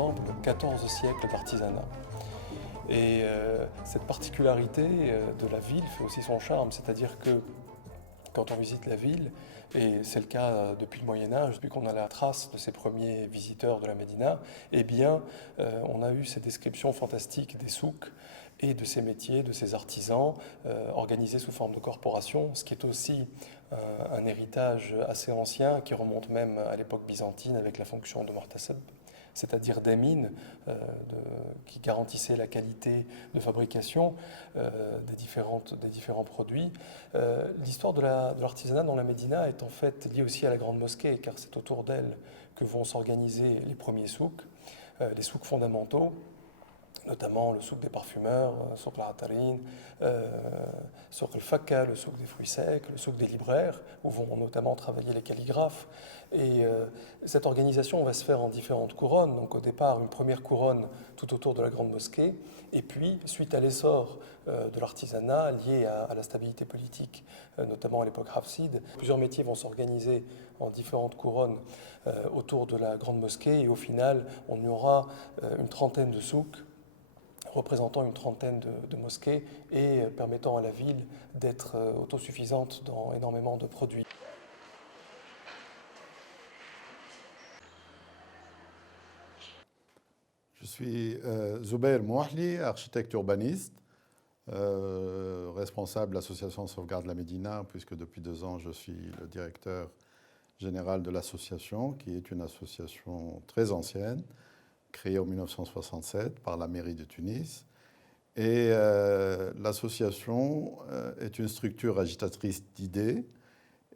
contemple 14 siècles d'artisanat. Et cette particularité de la ville fait aussi son charme, c'est-à-dire que quand on visite la ville, et c'est le cas depuis le Moyen-Âge, depuis qu'on a la trace de ces premiers visiteurs de la Médina, eh bien, on a eu ces descriptions fantastiques des souks et de ces métiers, de ces artisans organisés sous forme de corporation, ce qui est aussi un héritage assez ancien qui remonte même à l'époque byzantine avec la fonction de mortaseb, c'est-à-dire des mines qui garantissaient la qualité de fabrication des différents produits. L'histoire de l'artisanat dans la Médina est en fait liée aussi à la Grande Mosquée, car c'est autour d'elle que vont s'organiser les premiers souks, les souks fondamentaux, notamment le souk des parfumeurs, souk al-Atarin, souk al-Fakka, le souk des fruits secs, le souk des libraires, où vont notamment travailler les calligraphes. Et cette organisation va se faire en différentes couronnes. Donc au départ, une première couronne tout autour de la Grande Mosquée, et puis, suite à l'essor de l'artisanat lié à la stabilité politique, notamment à l'époque hafside, plusieurs métiers vont s'organiser en différentes couronnes autour de la Grande Mosquée, et au final, on y aura une trentaine de souks représentant une trentaine de mosquées et permettant à la ville d'être autosuffisante dans énormément de produits. Je suis Zubair Mouahli, architecte urbaniste, responsable de l'association Sauvegarde la Médina, puisque depuis 2 ans je suis le directeur général de l'association, qui est une association très ancienne, créée en 1967 par la mairie de Tunis. Et l'association est une structure agitatrice d'idées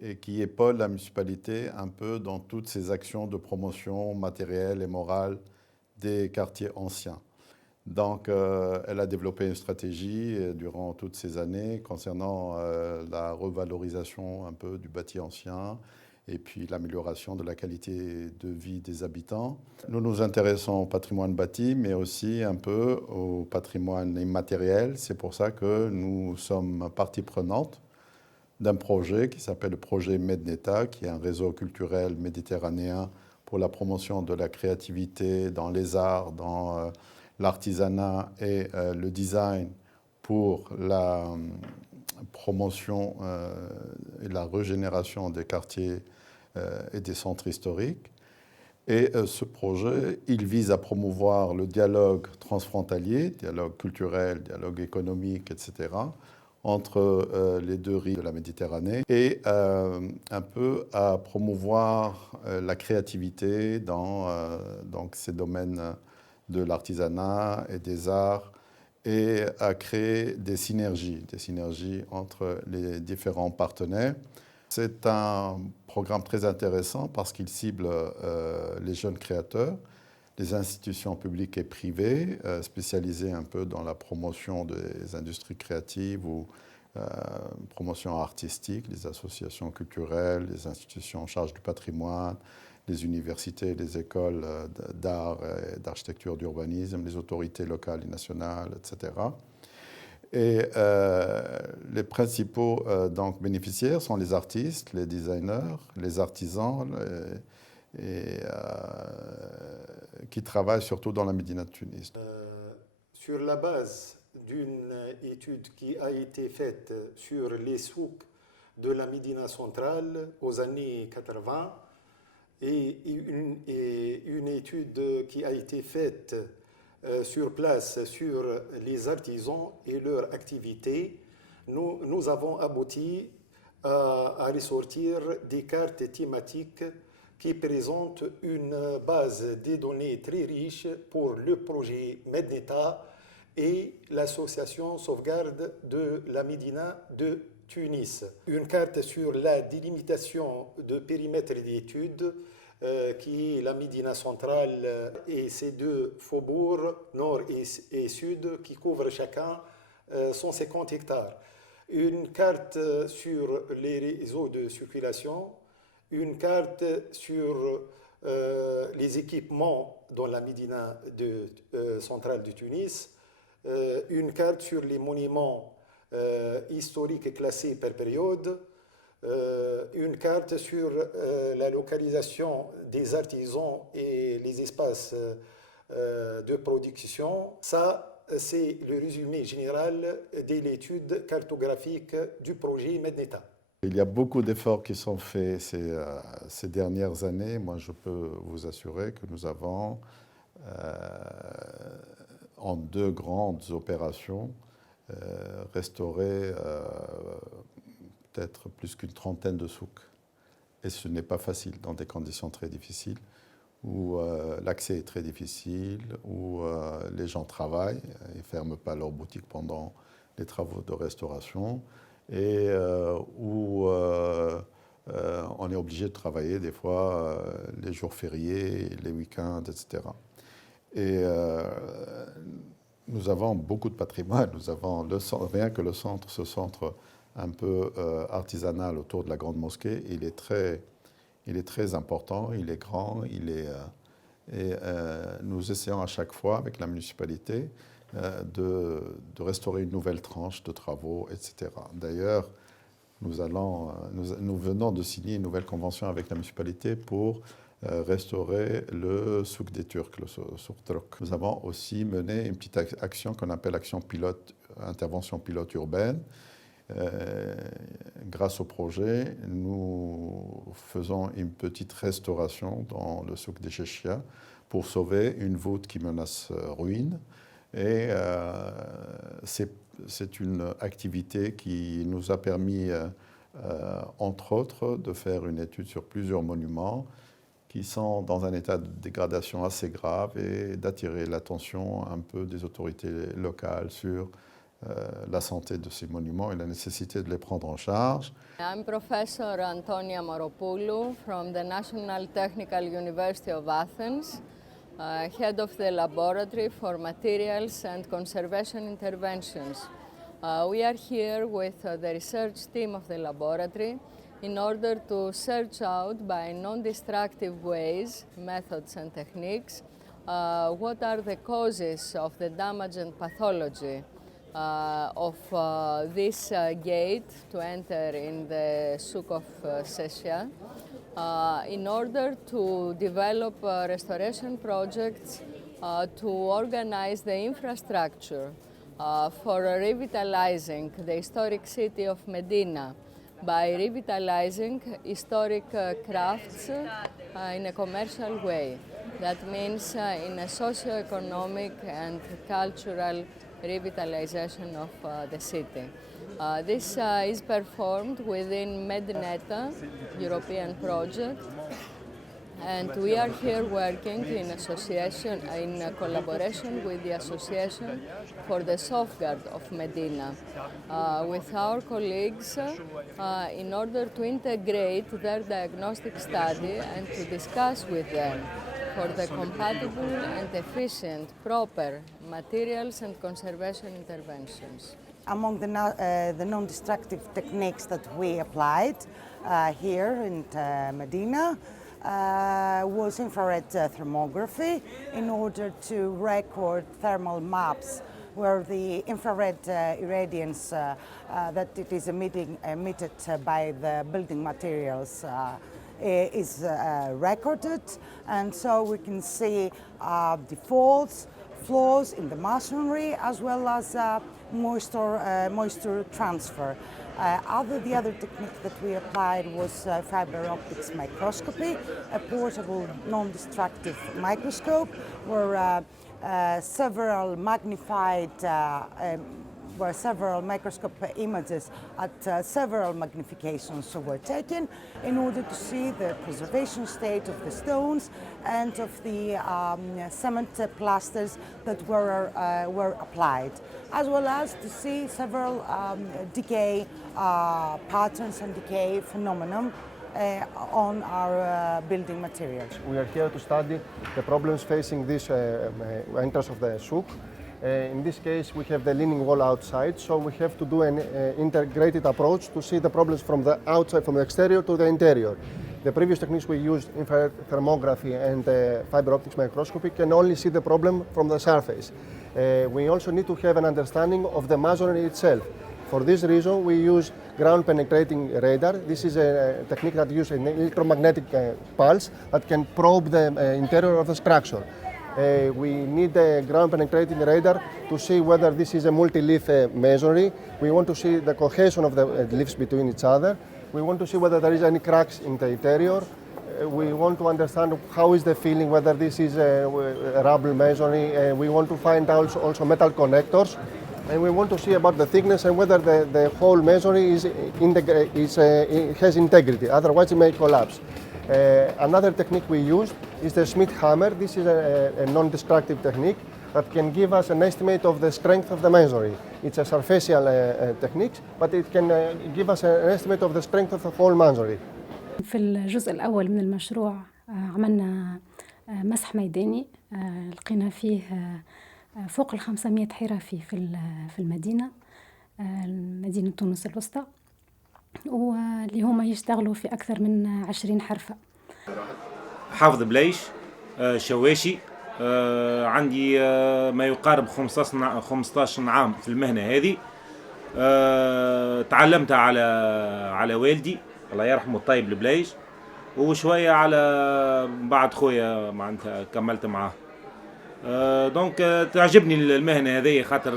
et qui épaule la municipalité un peu dans toutes ses actions de promotion matérielle et morale des quartiers anciens. Donc, elle a développé une stratégie durant toutes ces années concernant la revalorisation un peu du bâti ancien et puis l'amélioration de la qualité de vie des habitants. Nous nous intéressons au patrimoine bâti, mais aussi un peu au patrimoine immatériel. C'est pour ça que nous sommes partie prenante d'un projet qui s'appelle le projet Medneta, qui est un réseau culturel méditerranéen pour la promotion de la créativité dans les arts, dans l'artisanat et le design pour la promotion et la régénération des quartiers et des centres historiques. Et ce projet, il vise à promouvoir le dialogue transfrontalier, dialogue culturel, dialogue économique, etc., entre les 2 rives de la Méditerranée et un peu à promouvoir la créativité dans donc ces domaines de l'artisanat et des arts et à créer des synergies entre les différents partenaires. C'est un programme très intéressant parce qu'il cible les jeunes créateurs, les institutions publiques et privées spécialisées un peu dans la promotion des industries créatives ou promotion artistique, les associations culturelles, les institutions en charge du patrimoine, les universités, les écoles d'art, d'architecture, d'urbanisme, les autorités locales et nationales, etc. Et les principaux donc, bénéficiaires sont les artistes, les designers, les artisans, qui travaillent surtout dans la Médina de Tunis. Sur la base d'une étude qui a été faite sur les souks de la Médina centrale aux années 80 et une étude qui a été faite sur place sur les artisans et leur activité, nous avons abouti à ressortir des cartes thématiques qui présentent une base de données très riche pour le projet Medneta et l'association Sauvegarde de la Médina de Tunis. Une carte sur la délimitation de périmètre d'études qui est la Médina centrale et ces 2 faubourgs, nord et sud, qui couvrent chacun 150 hectares. Une carte sur les réseaux de circulation, une carte sur les équipements dans la Médina centrale de Tunis, une carte sur les monuments historiques classés par période, une carte sur la localisation des artisans et les espaces de production. Ça, c'est le résumé général de l'étude cartographique du projet Medneta. Il y a beaucoup d'efforts qui sont faits ces dernières années. Moi, je peux vous assurer que nous avons, en 2 grandes opérations, restauré peut-être plus qu'une trentaine de souks. Et ce n'est pas facile dans des conditions très difficiles, où l'accès est très difficile, où les gens travaillent, ils ne ferment pas leur boutique pendant les travaux de restauration, et où on est obligé de travailler des fois les jours fériés, les week-ends, etc. Et nous avons beaucoup de patrimoine. Nous avons rien que le centre, ce centre un peu artisanal autour de la grande mosquée, il est très important, il est grand, nous essayons à chaque fois avec la municipalité de restaurer une nouvelle tranche de travaux, etc. D'ailleurs, nous venons de signer une nouvelle convention avec la municipalité pour restaurer le souk des Turcs, le souk turc. Nous avons aussi mené une petite action qu'on appelle intervention pilote urbaine. Grâce au projet, nous faisons une petite restauration dans le souk des Chechia pour sauver une voûte qui menace ruine. Et c'est une activité qui nous a permis, entre autres, de faire une étude sur plusieurs monuments qui sont dans un état de dégradation assez grave et d'attirer l'attention un peu des autorités locales sur la santé de ces monuments et la nécessité de les prendre en charge. I'm Professor Antonia Moropoulou from the National Technical University of Athens, head of the Laboratory for Materials and Conservation Interventions. We are here with the research team of the laboratory in order to search out by non-destructive ways, methods and techniques, what are the causes of the damage and pathology of this gate to enter in the souk of Chechia, in order to develop restoration projects to organize the infrastructure for revitalizing the historic city of Medina by revitalizing historic crafts in a commercial way. That means in a socio-economic and cultural revitalization of the city. This is performed within Medneta, European project, and we are here working in association, in collaboration with the Association for the Safeguard of Medina, with our colleagues in order to integrate their diagnostic study and to discuss with them for the compatible and efficient, proper materials and conservation interventions. Among the non-destructive techniques that we applied here in Medina was infrared thermography in order to record thermal maps where the infrared irradiance that it is emitted by the building materials is recorded, and so we can see defaults, flaws in the masonry, as well as moisture transfer. The other technique that we applied was fiber optics microscopy, a portable non-destructive microscope where several microscope images at several magnifications were taken in order to see the preservation state of the stones and of the cement plasters that were applied, as well as to see several decay patterns and decay phenomenon on our building materials. We are here to study the problems facing this entrance of the souk. In this case, we have the leaning wall outside, so we have to do an integrated approach to see the problems from the outside, from the exterior to the interior. The previous techniques we used, infrared thermography and fiber optics microscopy, can only see the problem from the surface. We also need to have an understanding of the masonry itself. For this reason, we use ground penetrating radar. This is a technique that uses an electromagnetic pulse that can probe the interior of the structure. We need a ground penetrating radar to see whether this is a multi-leaf masonry. We want to see the cohesion of the leaves between each other. We want to see whether there is any cracks in the interior. We want to understand how is the feeling, whether this is a rubble masonry. We want to find also metal connectors. And we want to see about the thickness and whether the whole masonry has integrity, otherwise it may collapse. Another technique we use is the Schmidt hammer. This is a non-destructive technique that can give us an estimate of the strength of the masonry. It's a surfacial technique, but it can give us an estimate of the strength of the whole masonry. في الجزء الأول من المشروع عملنا مسح ميداني، لقينا فيه فوق 500 حرفي في المدينة، مدينة تونس الوسطى، واللي هما يشتغلوا في أكثر من 20 حرفة. حافظ بليش، شواشي، عندي ما يقارب 15 عام في المهنة هذه. تعلمتها على والدي الله يرحمه الطيب البليش، وشوية على بعد خويا معناتها كملت معاه. دونك تعجبني المهنة هذه خاطر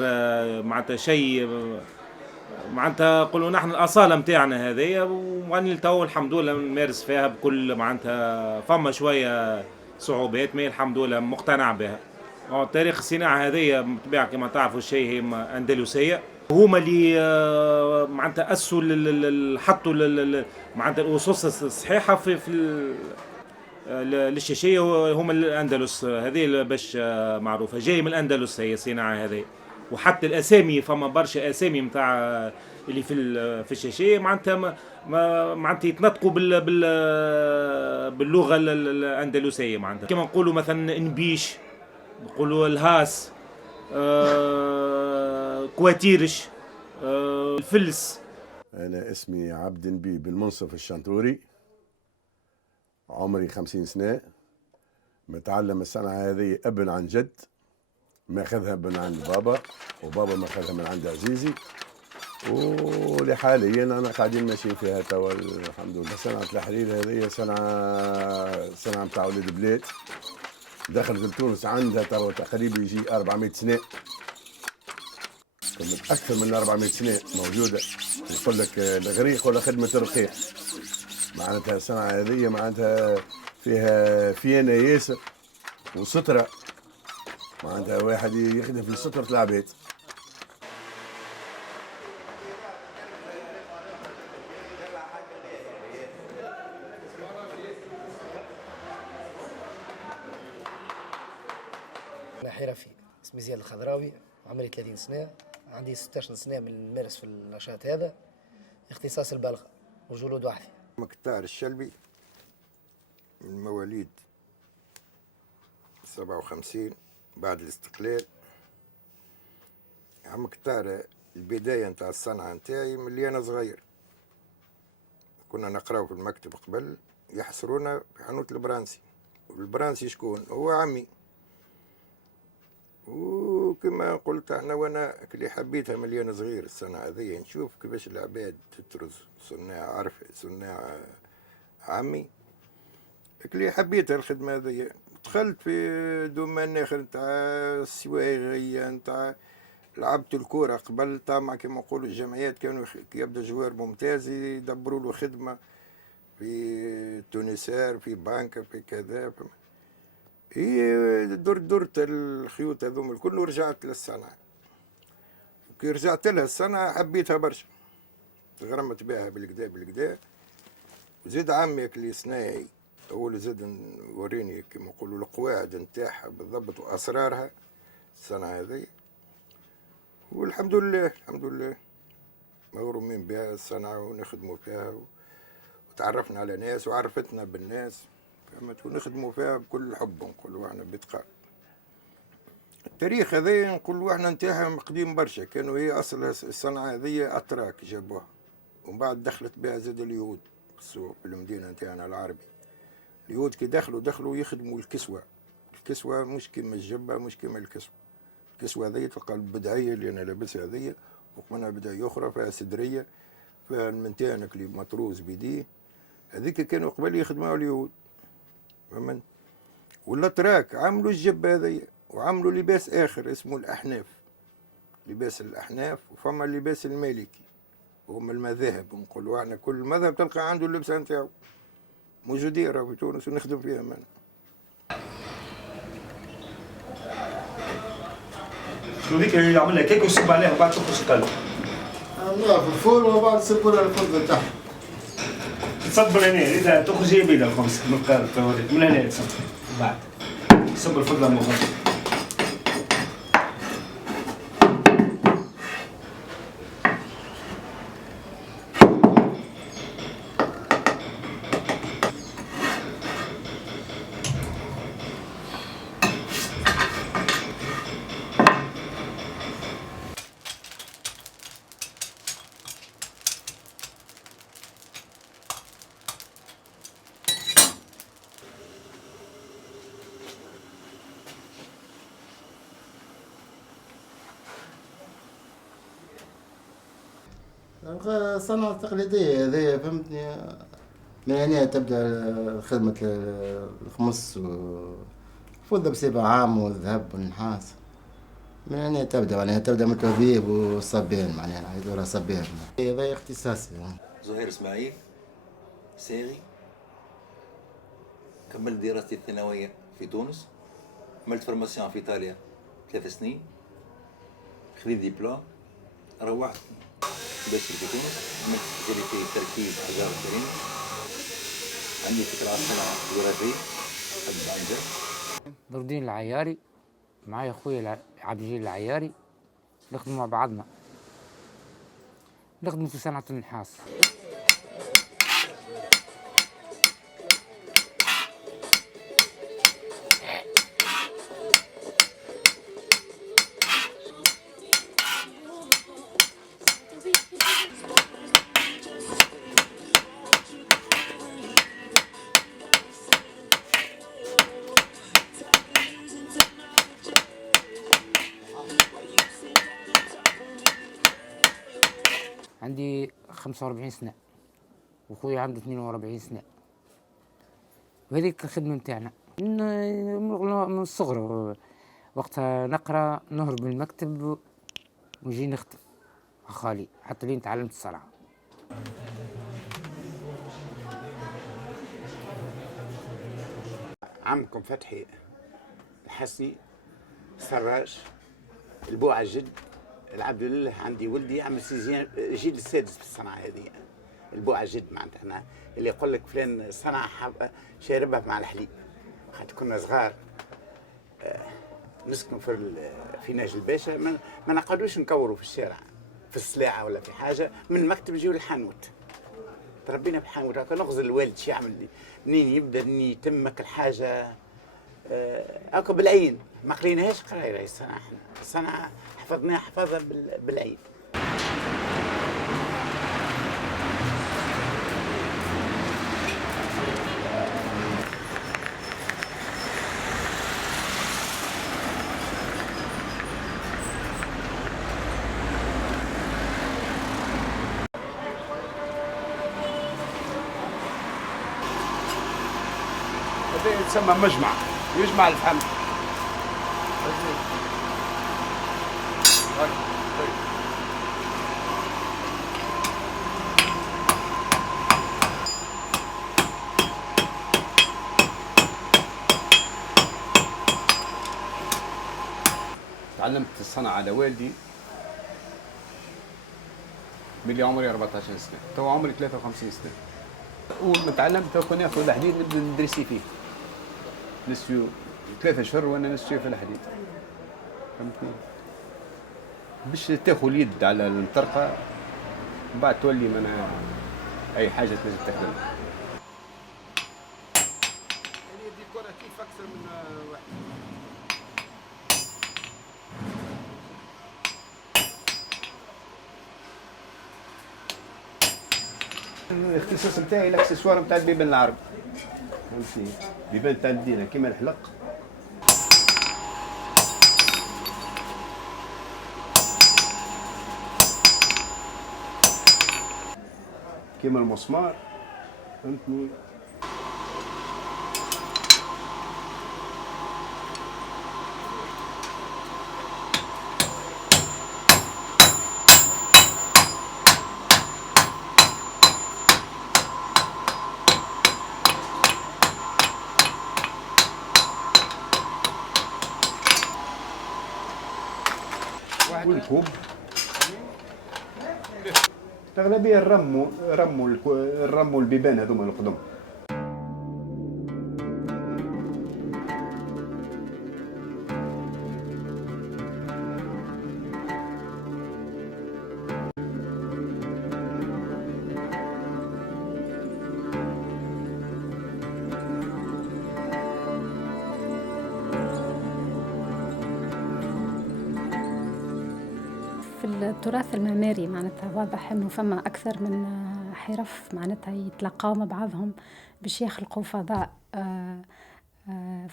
معناتها شيء معناتها نقولوا نحن الأصالة متاعنا هذيا، وأني لتو الحمد لله نمارس فيها بكل معناتها فما شوية صعوبات مي الحمد لله مقتنع بها. تاريخ الصناعة هذيا بالطبيعة كما تعرفوا الشيء هي أندلسية، هما اللي معناتها أسسوا حطوا معناتها الأسس الصحيحة في للشاشية، هما الأندلس هذه باش معروفة جاي من الأندلس هي الصناعة هذه. وحتى الأسامي فما برشا أسامي متاع اللي في الشاشية معناتها معناتها يتنطقوا باللغة الأندلسية، معناتها كما نقولوا مثلا نبيش، نقولوا الهاس، كواتيرش، الفلس. أنا اسمي عبد نبي بالمنصف الشنطوري، عمري 50 سنة، متعلم الصنعة هذه ابن عن جد، ماخذها من عند بابا، وبابا ماخذها من عند عزيزي، ولحاليا أنا قاعدين ماشيين فيها توا الحمد لله. صنعة الحرير هذه صنعة متاع ولاد بلاد، دخلت لتونس عندها توا تقريبا يجي 400 سنة، أكثر من 400 سنة موجودة. يقول لك الغريق ولا خدمة الرقيق، معناتها الصنعة هذه معناتها فيها فينا ياسر وسترة، معناتها واحد يخدم في سترة العباد. أنا حرفي اسمي زياد الخضراوي، عمري 30 سنة، عندي 16 سنة من نمارس في النشاط هذا، اختصاص البلغة وجلود وحدي. مكتار الشلبي، من مواليد 57 بعد الاستقلال. عم مكتار البداية نتاع الصنعة نتاعي من اللي أنا صغير، كنا نقراو في المكتب قبل يحصرونا في حانوت البرانسي، والبرانسي شكون؟ هو عمي. وكما قلت احنا وانا اللي حبيتها من اللي انا صغير الصنعة هذيا، نشوف كيفاش العباد تترز صناع عرف صناع عمي، اللي حبيتها الخدمة هذيا. دخلت في دومان اخر نتاع السوايغية، نتاع لعبت الكورة قبل طامع كما نقولوا الجمعيات كانوا يبدا جوار ممتاز يدبروا له خدمة في تونسار في بنك في كذا. هي درت الخيوط هذوما الكل ورجعت للصنعة. كي رجعت لها الصنعة حبيتها برشا، غرمت بها بالكدا. وزيد عمي اللي صناعي هو اللي زاد وريني كما نقولوا القواعد نتاعها بالضبط واسرارها الصنعة هذه. والحمد لله مغرومين بها الصنعة ونخدموا فيها، وتعرفنا على ناس وعرفتنا بالناس، فهمت، ونخدموا فيها بكل حب. نقولوا احنا بإتقان. التاريخ هذا نقولوا احنا نتاعها قديم برشا، كانوا هي اصلها الصنعة هذه اتراك جابوها، ومن بعد دخلت بها زاد اليهود في السوق في المدينة نتاعنا العربي. اليهود كي دخلوا يخدموا الكسوة مش كيما الجبة، مش كيما الكسوة هذه تلقى البدعية اللي انا لابسها هذه، ومنها بدعية اخرى فيها سدرية، فيها المنتانك اللي مطروز بيديه، هذيك كانوا قبل يخدموها اليهود، فهمت. والاتراك عملوا الجبه هذيا وعملوا لباس اخر اسمه الاحناف، لباس الاحناف، وفما اللباس المالكي، هما المذاهب نقولوا احنا كل مذهب تلقى عنده اللبسه نتاعو، موجودين راهو في تونس ونخدم فيها انا. شنو ذيك اللي عملها كيك وصب عليها وبعد تخرج القلب؟ لا في الفول وبعد تصب لها الخبز تحت. تصب هنا اذا تخرج هي بيضة الخبز من القلب توريك من هنا تصب بعد تصب الفضله من فوق. الصنعة التقليدية هذه فهمتني، من هنا تبدا خدمة الخمس والفضة بصفة عامة والذهب والنحاس، من هنا تبدا معناها تبدا من التوظيف والصبين معناها يدور صبين. هذا اختصاصي. زهير اسماعيل ساغي، كملت دراستي الثانوية في تونس، عملت فورماسيون في إيطاليا 3 سنين، خذيت ديبلوم، روحت باش في تونس، عملت سبيشاليتي تركيز حجارة كريمة، عندي فكرة على الصناعة الجغرافية، حب عن جد. نور الدين العياري، معايا خويا عبد الجليل العياري، نخدموا مع بعضنا، نخدموا في صناعة النحاس. عندي 45 سنة وخويا عنده 42 سنة، وهذيك الخدمة متاعنا من الصغر، وقتها نقرا نهرب من المكتب ونجي نخدم مع خالي حتى لين تعلمت الصنعة. عمكم فتحي الحسني سراج البوعة جد العبد لله، عندي ولدي عمل سيزيان الجيل السادس في الصنعة هذه، البوعة جد معناتها أنا اللي يقول لك فلان صنعة شاربها مع الحليب، خاطر كنا صغار نسكن في ناجي الباشا، ما نقعدوش نكوروا في الشارع في السلاعة ولا في حاجة، من المكتب نجيو للحانوت، تربينا بالحانوت، هكا نغزل الوالد شو يعمل منين يبدا منين يتمك الحاجة هكا بالعين، ما قريناهاش قرايه الصنعة، احنا الصنعة حفظناها حفظها بالعين. هذا يتسمى مجمع، يجمع الفحم. تعلمت الصنعة على والدي ملي عمري 14 سنة، تو عمري 53 سنة. أول ما تعلمت كنا ناخذ الحديد نبدا ندرسي فيه. نسيو 3 أشهر وأنا نسيو في الحديد. فهمتني؟ باش تاخذ اليد على المطرقة من بعد تولي من أي حاجة تنجم تخدمها. اليد ديكوراتيف أكثر من واحد. الاختصاص نتاعي الاكسسوار نتاع البيبان العرب، فهمتني؟ بيبان تاع المدينة كيما الحلق، كيما المسمار، فهمتني؟ والكوب. الأغلبية رموا البيبان هذوما القدم. في التراث المعماري معناتها واضح انه فما اكثر من حرف معناتها يتلقاو مع بعضهم باش يخلقوا فضاء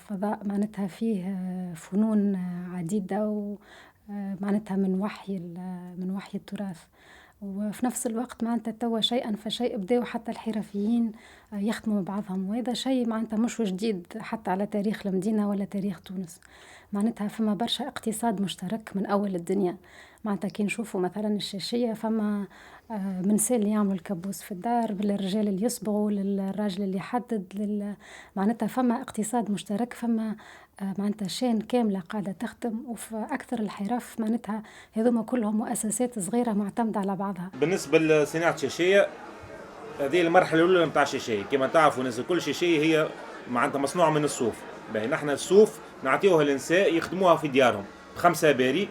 فضاء معناتها فيه فنون عديدة ومعناتها من وحي التراث. وفي نفس الوقت معناتها توا شيئا فشيء بداوا حتى الحرفيين يخدموا بعضهم، وهذا شيء معناتها مش جديد حتى على تاريخ المدينة ولا تاريخ تونس. معناتها فما برشا اقتصاد مشترك من أول الدنيا. معناتها كي نشوفوا مثلا الشاشية فما منسال اللي يعملوا الكبوس في الدار، للرجال اللي يصبغوا، للراجل اللي يحدد، معناتها فما اقتصاد مشترك، فما معناتها شين كاملة قاعدة تخدم. وفي أكثر الحرف معناتها هذوما كلهم مؤسسات صغيرة معتمدة على بعضها. بالنسبة لصناعة الشاشية، هذه المرحلة الأولى نتاع الشاشية. كما تعرفوا الناس كل شاشية هي معناتها مصنوعة من الصوف. باهي نحن الصوف نعطيوها للنساء يخدموها في ديارهم ب5 باري،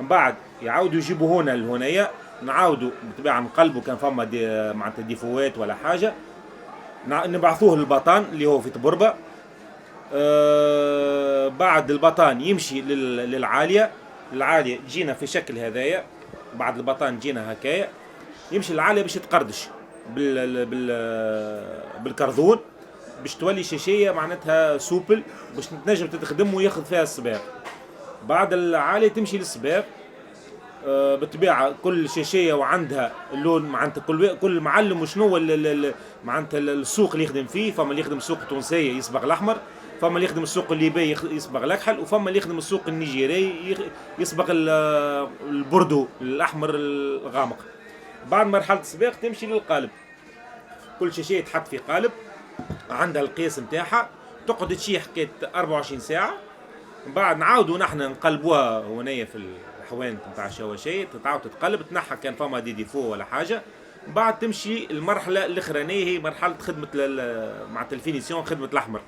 من بعد يعاودوا يجيبوه هنا لهنايا، نعاودوا بالطبيعة نقلبوا كان فما معناتها ديفوات ولا حاجة، نبعثوه للبطان اللي هو في تبربة. بعد البطان يمشي للعالية، العالية تجينا في شكل هذايا، بعد البطان تجينا هكايا، يمشي للعالية باش يتقردش بالكرذون باش تولي شاشية معناتها سوبل باش تنجم تخدم وياخذ فيها الصباغ. بعد العالية تمشي للصباغ. بالطبيعة كل شاشية وعندها اللون، معناتها كل معلم وشنو معناتها السوق اللي يخدم فيه. فما اللي يخدم السوق التونسية يصبغ الأحمر، فما اللي يخدم السوق الليبي يصبغ الأكحل، وفما اللي يخدم السوق النيجيري يصبغ البردو الأحمر الغامق. بعد مرحلة الصباغ تمشي للقالب. كل شاشية تحط في قالب عندها القياس نتاعها، تقعد تشي حكاية 24 ساعة. من بعد نعاودوا نحن نقلبوها هنايا في الحوانت نتاع الشواشية، تعاود تتقلب تنحى كان فما ديفو ولا حاجة. من بعد تمشي المرحلة الأخرانية هي مرحلة خدمة مع الفينيسيون، خدمة الأحمر.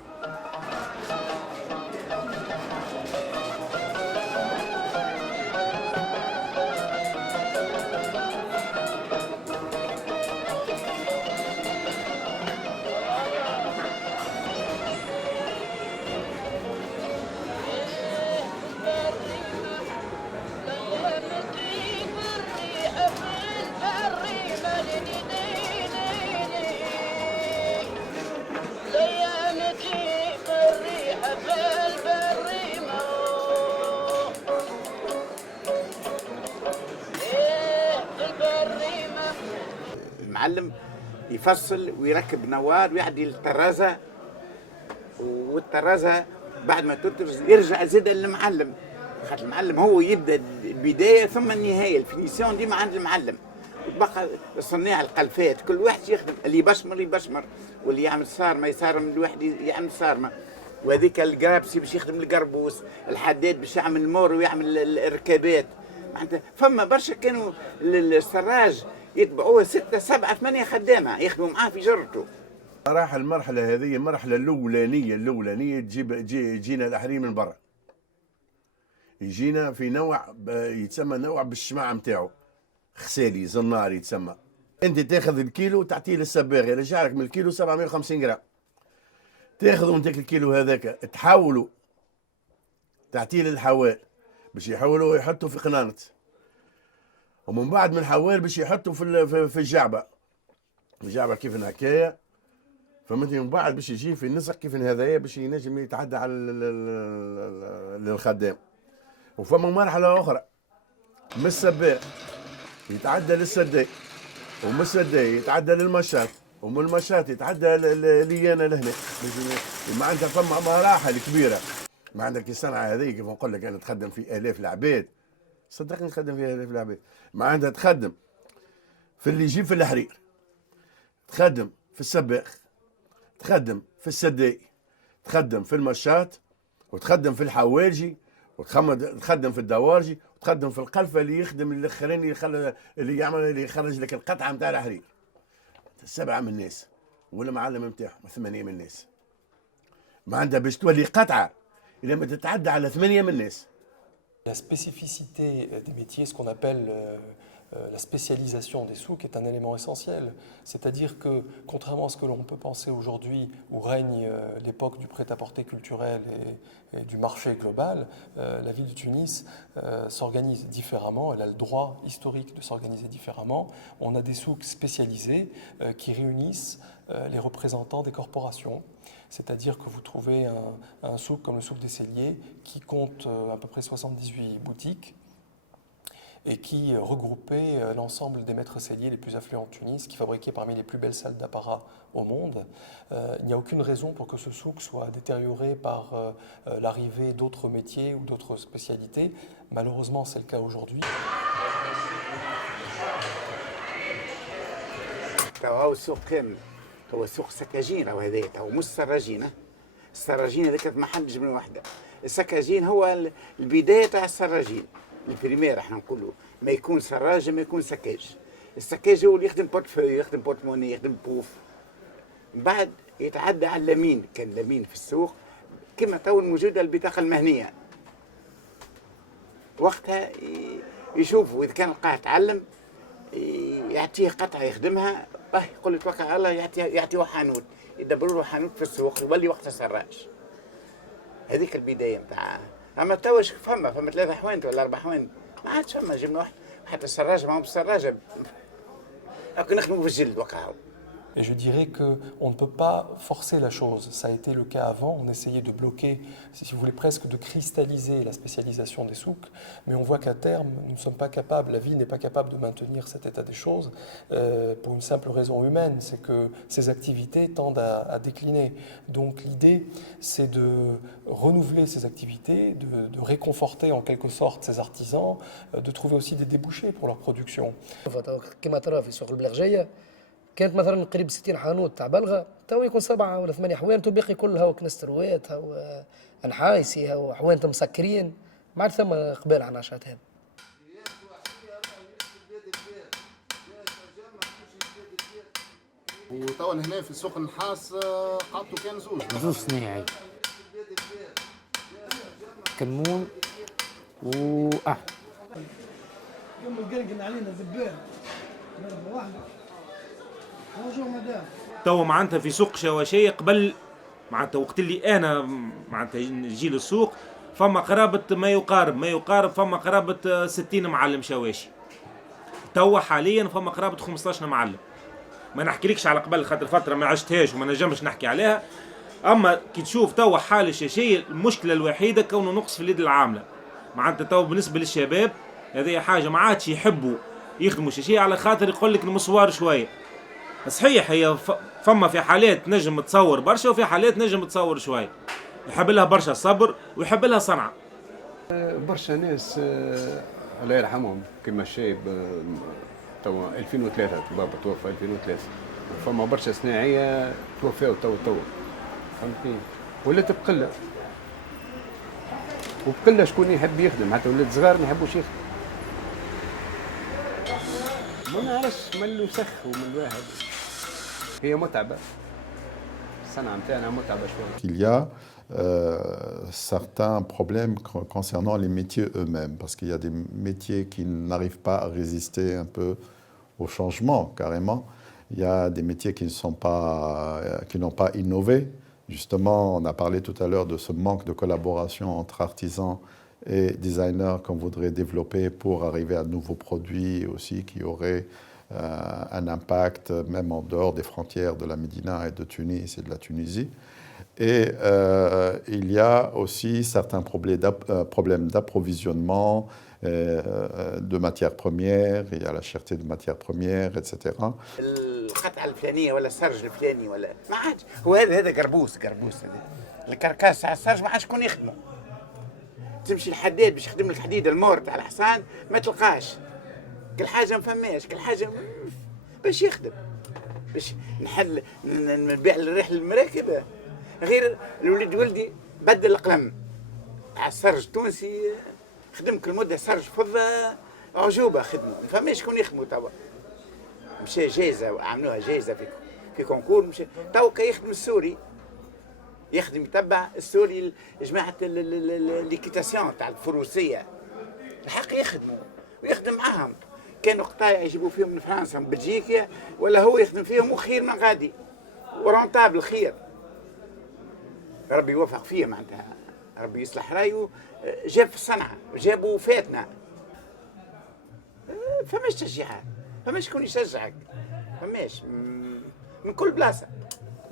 المعلم يفصل ويركب نوار ويعدي الطرازة، والطرازة بعد ما تطرز يرجع زيد للمعلم، خاطر المعلم هو يبدا البداية ثم النهاية. الفينيسيون ديما عند المعلم. بقى صناع القلفات كل واحد يخدم، اللي يبشمر واللي يعمل صارمة يصارم، الواحد يعمل صارمة، وهذيك القرابسي باش يخدم القربوس، الحداد باش يعمل المور ويعمل الركابات. فما برشا كانوا السراج يتبعوه 6 7 8 خدامة يخدموا معاه في جرته. صراحة المرحلة هذه المرحلة الأولانية يجينا الأحرير من برا، يجينا في نوع يتسمى نوع بالشماعة نتاعو، خسالي زنار يتسمى. أنت تاخذ الكيلو تعطيه للسباغ يرجع لك من الكيلو 750 جرام. تاخذوا انت الكيلو هذاك تحولوا تعطيه للحوال باش يحولوا يحطوا في قنانة، ومن بعد من الحوال باش يحطوا في الجعبة. الجعبة كيف هكايا فهمتني. من بعد باش يجي في النسق كيف هذايا باش ينجم يتعدى على للخدام. وفما مرحلة أخرى من السباغ يتعدى للسداي، ومن السداي يتعدى للمشاط، ومن المشاط يتعدى ليانا لهنا. معناتها فما مراحل كبيرة. ما عندك الصنعة هذه كيف نقول لك أنا تخدم في آلاف العباد، صدقني تخدم في آلاف العباد. ما عندها تخدم في اللي يجيب في الحرير، تخدم في السباغ، تخدم في السداي، تخدم في المشاط، وتخدم في الحواجي، وتخدم في الدوارجي وتخدم في القلفه اللي يخدم الاخرين اللي يخرج لك القطعه نتاع الحرير. 7 من الناس ولا معلم نتاعهم 8 من الناس. ما عندها باش تولي قطعه الا ما تتعدى على 8 من الناس. La spécificité des métiers, ce qu'on appelle la spécialisation des souks, est un élément essentiel. C'est-à-dire que, contrairement à ce que l'on peut penser aujourd'hui, où règne l'époque du prêt-à-porter culturel et du marché global, la ville de Tunis s'organise différemment, elle a le droit historique de s'organiser différemment. On a des souks spécialisés qui réunissent les représentants des corporations. C'est-à-dire que vous trouvez un souk comme le souk des Celliers qui compte à peu près 78 boutiques et qui regroupait l'ensemble des maîtres celliers les plus affluents de Tunis, qui fabriquaient parmi les plus belles salles d'apparat au monde. Il n'y a aucune raison pour que ce souk soit détérioré par l'arrivée d'autres métiers ou d'autres spécialités. Malheureusement, c'est le cas aujourd'hui. هو سوق سكاجين او هذايا هو مش سراجين. السراجين هذيك ما حدش من وحده. السكاجين هو البدايه تاع السراجين البريمير احنا نقولوا ما يكون سراج ما يكون سكاج. السكاج هو اللي يخدم بورتفوي يخدم بورتموني يخدم بوف. بعد يتعدى على اللمين كان لمين في السوق كما تو موجوده البطاقه المهنيه. وقتها يشوفوا اذا كان القاعد تعلم يعطيه قطعه يخدمها يقول له توكل على الله يعطيه حانوت يدبروا له حانوت في السوق يولي وقتها سراج. هذيك البدايه نتاعها. اما توش فما 3 حوانت ولا 4 حوانت ما عادش فما جبنا واحد حتى السراج معهم بالسراجه هاكا نخدموا في الجلد وكاو. Et je dirais qu'on ne peut pas forcer la chose. Ça a été le cas avant. On essayait de bloquer, si vous voulez, presque de cristalliser la spécialisation des souks. Mais on voit qu'à terme, nous ne sommes pas capables, la ville n'est pas capable de maintenir cet état des choses pour une simple raison humaine, c'est que ces activités tendent à décliner. Donc l'idée, c'est de renouveler ces activités, de réconforter en quelque sorte ces artisans, de trouver aussi des débouchés pour leur production. كانت مثلا قريب 60 حانوت تاع بلغه تو يكون 7 ولا 8 حوانت وباقي كلها وكنست روات او انحايسي او حوانت مسكرين ما عاد ثم قبال على النشاط هذا. وتوا هنا في سوق النحاس قعدتوا كان زوج صناعي كمون و يوم القلقل علينا زبال ضربه واحده. توا معناتها في سوق شواشية قبل معناتها وقت اللي انا معناتها نجي للسوق فما قرابة ما يقارب فما قرابة 60 معلم شواشي. توا حاليا فما قرابة 15 معلم. ما نحكيلكش على قبل خاطر فترة ما عشتهاش وما نجمش نحكي عليها. اما كي تشوف توا حال الشاشية المشكلة الوحيدة كونه نقص في اليد العاملة. معناتها توا بالنسبة للشباب هذه حاجة ما عادش يحبوا يخدموا الشاشية على خاطر يقول لك المصوار شوية. صحيح هي فما في حالات نجم تصور برشا وفي حالات نجم تصور شوي يحب لها برشا صبر ويحب لها صنعة. برشا ناس الله يرحمهم كما الشايب توا 2003 بابا توفى 2003 فما برشا صناعية توفاو توا فهمتني ولات بقلة وبقلة شكون يحب يخدم حتى ولاد صغار ما يحبوش يخدم. ما نعرفش من يسخ ومن الواحد هي متعبة الصنعة نتاعنا متعبة شوية. Il y a certains problèmes concernant les métiers eux-mêmes parce qu'il y a des métiers qui n'arrivent pas à résister un peu au changement carrément. Il y a des métiers qui n'ont pas innové. Justement, on a parlé tout à l'heure de ce manque de collaboration entre artisans et designers qu'on voudrait développer pour arriver à de nouveaux produits aussi qui auraient un impact même en dehors des frontières de la Médina et de Tunis et de la Tunisie. Et il y a aussi certains problèmes d'approvisionnement, de matières premières, il y a la cherté de matières premières, etc. القطعه الفلانيه ولا السرج الفلاني ولا ما عادش هو هذا قربوس هذا الكركاس تاع السرج ما عادش شكون يخدمه. تمشي الحداد باش يخدم لك حديد المور تاع الحصان ما تلقاش كل حاجه ما فماش كل حاجه باش يخدم باش نحل نبيع الريح المراكب غير الولد ولدي بدل القلم على السرج التونسي خدم كل مده سرج فضه اعجوبه خدمه، ما فماش شكون يخدموا توا. مشى جايزه وعملوها جايزه في كونكور، مشى توا يخدم السوري، يخدم يتبع السوري جماعه ليكيتاسيون تاع الفروسيه، الحق يخدموا ويخدم معاهم. كانوا قطايع يجيبوا فيهم من فرنسا من بلجيكا، ولا هو يخدم فيهم وخير من غادي ورونتابل خير. ربي يوفق فيه معناتها، ربي يصلح رايه. جاب في الصنعه جابوا فاتنا، فماش تشجيعات، فماش شكون يشجعك، فماش من كل بلاصه،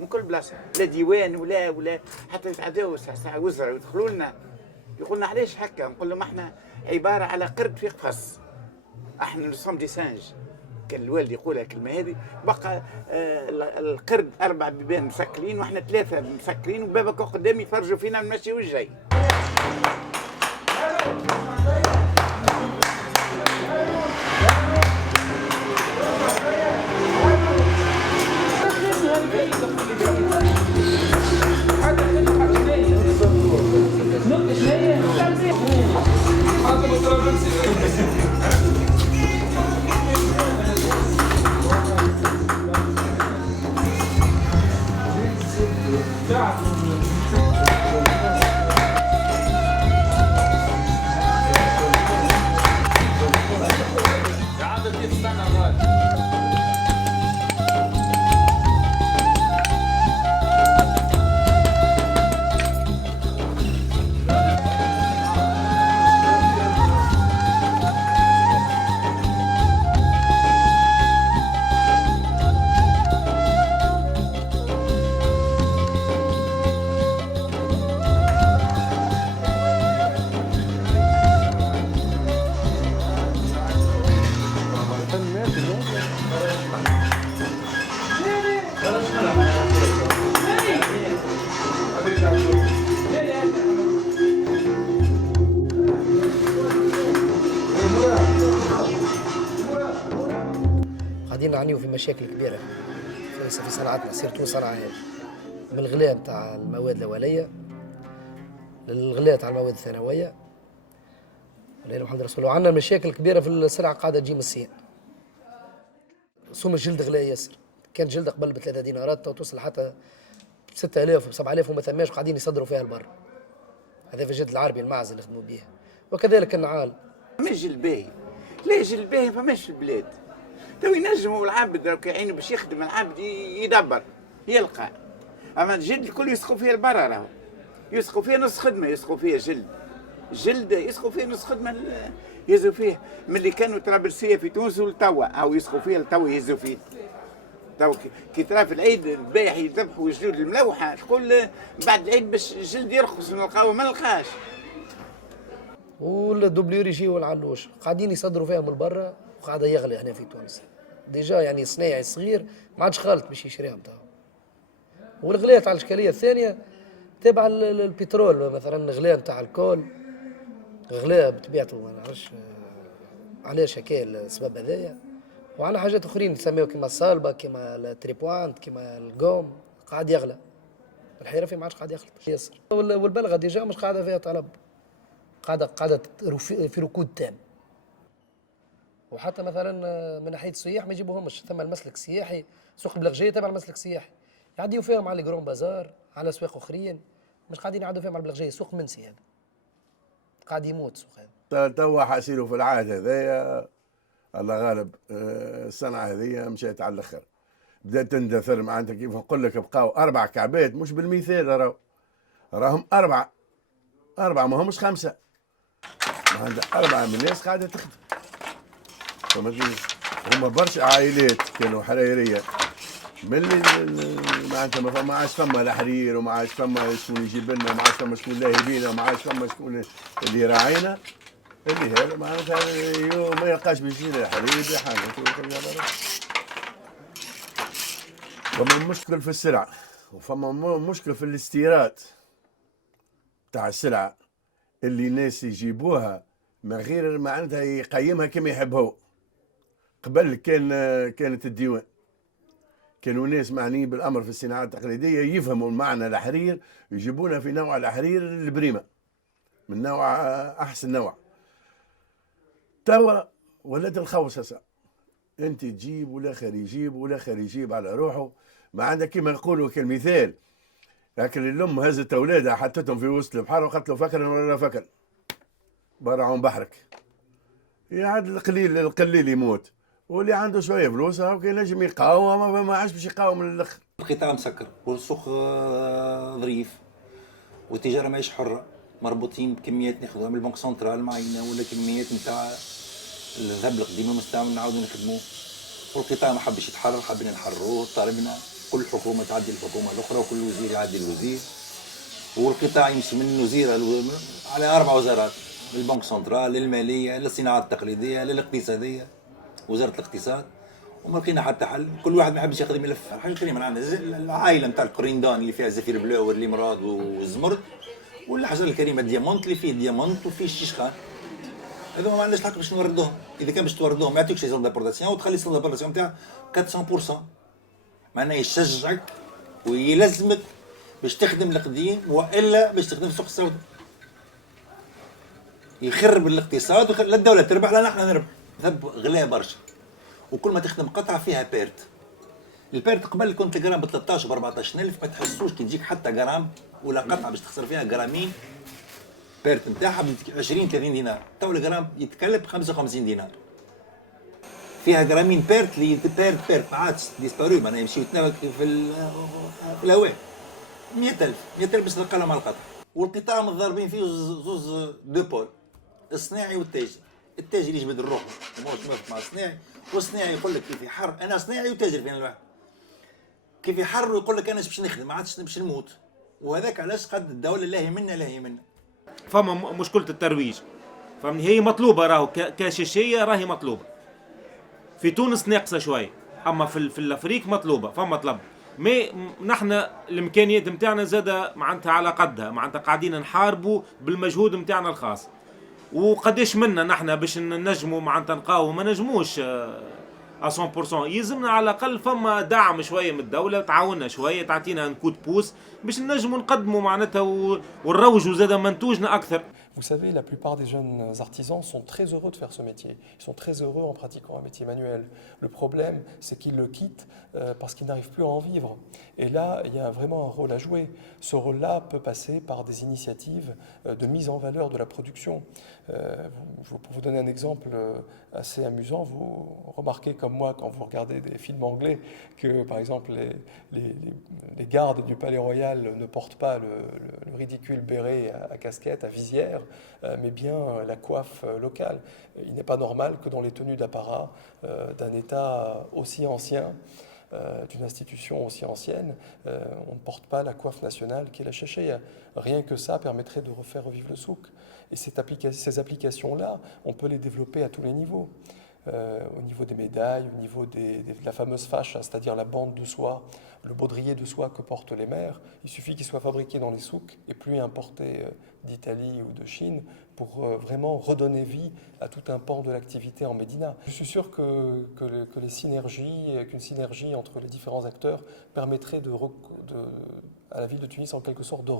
من كل بلاصه، لا ديوان ولا حتى يتعداو ساعه وزراء ويدخلوا لنا يقول لنا علاش هكا، نقول لهم احنا عباره على قرد في قفص، احنا نصوم دي سانج. كان الوالد يقول الكلمه هذه، بقى القرد 4 بيبان مسكرين واحنا 3 مسكرين، وبابك قدامي يفرجوا فينا المشي والجاي. قاعدين نعانيو في مشاكل كبيره في صناعتنا، سيرتو صناعه هذه، من الغلاء نتاع المواد الاوليه للغلاء تاع المواد الثانويه. اللهم محمد رسول الله. عندنا مشاكل كبيره في السلعه قاعده تجي من الصين. سوم الجلد غلاء ياسر، كان جلد قبل ب 3 دينارات توصل حتى 6000 و 7000 وما ثماش، وقاعدين يصدروا فيها لبرا. هذا في الجلد العربي المعز اللي يخدموا به، وكذلك النعال. فماش جلد باهي، لا جلد باهي فماش في البلاد. تو ينجموا العبد راك عينه باش يخدم، العبد يدبر يلقى، اما الجلد الكل يسقوا فيه لبرا، راهو يسقوا فيه نص خدمه، يسقوا فيه جلد يسقوا فيه نص خدمه، يهزوا فيه من اللي كانوا طرابلسيه في تونس لتوا، او يسقوا فيه لتوا يهزوا فيه. تو كي ترى في العيد البايع يذبحوا الجلود الملوحه، تقول بعد العيد باش الجلد يرخص نلقاوه ما نلقاش. والدبليور يجيو العلوش قاعدين يصدروا فيها من برا، وقاعده يغلي هنا في تونس. ديجا يعني صنايعي صغير ما عادش خالط باش يشريها نتاعو. والغلاء تاع الاشكاليه الثانيه تابع البترول، مثلا الغلاء نتاع الكول، غلاء بطبيعته ما نعرفش علاش هكا السبب هذايا. وعندنا حاجات اخرين نسميو كيما الصالبه، كيما التريبوانت، كيما القوم، قاعد يغلى. الحرفي ما عادش قاعد يخلط ياسر. والبلغه ديجا مش قاعده فيها طلب، قاعده في ركود تام. وحتى مثلا من ناحيه السياح ما يجيبوهمش، ثم المسلك السياحي، سوق البلغجيه تبع المسلك السياحي، يعديو فيهم على الجرون بازار، على اسواق اخرين، مش قاعدين يعدوا فيهم على البلغجيه. سوق منسي هذا، قاعد يموت سوق هذا. توا حاسيلو في العهد هذايا الله غالب، الصنعه هذيا مشات على الاخر، بدات تندثر. معناتها كيف نقول لك بقاو 4 كعبات، مش بالمثال، راهم 4 ما همش 5. معناتها 4 من الناس قاعده تخدم. فهمتني؟ هما برشا عائلات كانوا حريريه، ملي معناتها ما عادش فما الحرير، وما عادش فما شكون يجيب لنا، وما عادش فما شكون لاهبينا، وما عادش فما شكون اللي يراعينا، اللي هذا معناتها ما يلقاش باش يجي الحرير بحاجه. فما مشكل في السلع، وفما مشكل في الاستيراد تاع السلعه اللي الناس يجيبوها من غير معناتها يقيمها كما يحب هو. قبل كانت الديوان، كانوا ناس معنيين بالامر في الصناعات التقليديه يفهموا معنى الحرير، يجيبونها في نوع الحرير البريمه، من نوع احسن نوع. توا ولات الخوص هسه، انت تجيب والاخر يجيب والاخر يجيب على روحه، ما عندك كما يقولوا كالمثال، لكن الام هزت اولادها حطتهم في وسط البحر وقالت له فكر ولا فكر برا عن بحرك. يعد القليل يموت، واللي عنده شويه فلوس هاكا ينجم يقاوم، ما عادش باش يقاوم للاخر. القطاع مسكر والسوق ظريف والتجاره ماهيش حره، مربوطين بكميات ناخذوها من البنك سنترال معينه ولا كميات نتاع الذهب القديم المستعمل نعاودوا نخدموه. والقطاع ما حبش يتحرر، حابين نحرروه، طالبنا كل حكومه تعدي الحكومه الاخرى وكل وزير يعدي الوزير، والقطاع يمشي من وزير على 4 وزارات، للبنك سنترال، للماليه، للصناعه التقليديه، للاقتصاديه، وزاره الاقتصاد، وما لقينا حتى حل. كل واحد ما يحبش ياخذ ملف. الحاجه كريمه عندنا العائله نتاع الكوريندان اللي فيها زفير بلو والليمراد والزمرد، والحجر الكريمه ديامونت اللي فيه ديامونت وفيه الشيشخان. هذوما ما عندناش الحق باش نوردوهم. اذا كان باش توردوهم ما يعطيكش سيزون دابورتاسيون وتخلي سيزون دابورتاسيون نتاع 400%. معناها يشجعك ويلزمك باش تخدم القديم والا باش تخدم في السوق السوداء. يخرب الاقتصاد لا الدوله تربح لا نحن نربح. ذهب غلا برشا، وكل ما تخدم قطعه فيها بيرت. البيرت قبل كنت الجرام ب 13 ب 14000 ما تحسوش كي تجيك حتى جرام ولا قطعه باش تخسر فيها جرامين بيرت نتاعها 20 30 دينار. تو الجرام يتكلف 55 دينار. فيها جرامين بيرت اللي بيرت ما عادش ديسبارو، معناها يمشيو يتناول في الهواء. 100000 باش تلقى لهم على القطع. والقطاع متضاربين فيه زوز دو بول، الصناعي والتاجر. التاجر يجبد الروح وماهوش موافق مع الصناعي، والصناعي يقول لك كيف يحر انا صناعي وتاجر فين الواحد. كيف يحر ويقول لك انا باش نخدم ما عادش باش نموت. وهذاك علاش قد الدوله لا منا لا منا. فما مشكله الترويج، فهمني، هي مطلوبه راهو كشاشيه راهي مطلوبه. في تونس ناقصه شويه، اما في الافريق مطلوبه، فما طلب. مي نحن الامكانيات نتاعنا زاده معناتها على قدها، معناتها قاعدين نحاربوا بالمجهود نتاعنا الخاص. وقداش منا نحن باش نجموا معناتها نقاوموا، ما نجموش 100%. يلزمنا على الاقل فما دعم شويه من الدوله، تعاوننا شويه، تعطينا نكود بوس باش نجموا نقدموا معناتها ونروجوا زاده منتوجنا اكثر. Vous savez, la plupart des jeunes artisans sont très heureux de faire ce métier. Ils sont très heureux en pratiquant un métier manuel. Le problème, c'est qu'ils le quittent parce qu'ils n'arrivent plus à en vivre. Et là, il y a vraiment un rôle à jouer. Ce rôle-là peut passer par des initiatives de mise en valeur de la production. Pour vous donner un exemple assez amusant, vous remarquez comme moi quand vous regardez des films anglais que, par exemple, les gardes du Palais Royal ne portent pas le ridicule béret à casquette, à visière, mais bien la coiffe locale. Il n'est pas normal que dans les tenues d'apparat d'un État aussi ancien, d'une institution aussi ancienne, on ne porte pas la coiffe nationale qui est la chéchéia. Rien que ça permettrait de refaire revivre le souk. Et ces applications-là, on peut les développer à tous les niveaux. Au niveau des médailles, au niveau de la fameuse fâche, c'est-à-dire la bande de soie, le baudrier de soie que portent les mères. Il suffit qu'ils soient fabriqués dans les souks et plus importés d'Italie ou de Chine pour vraiment redonner vie à tout un pan de l'activité en Médina. Je suis sûr qu'une synergie entre les différents acteurs permettrait à la ville de Tunis en quelque sorte de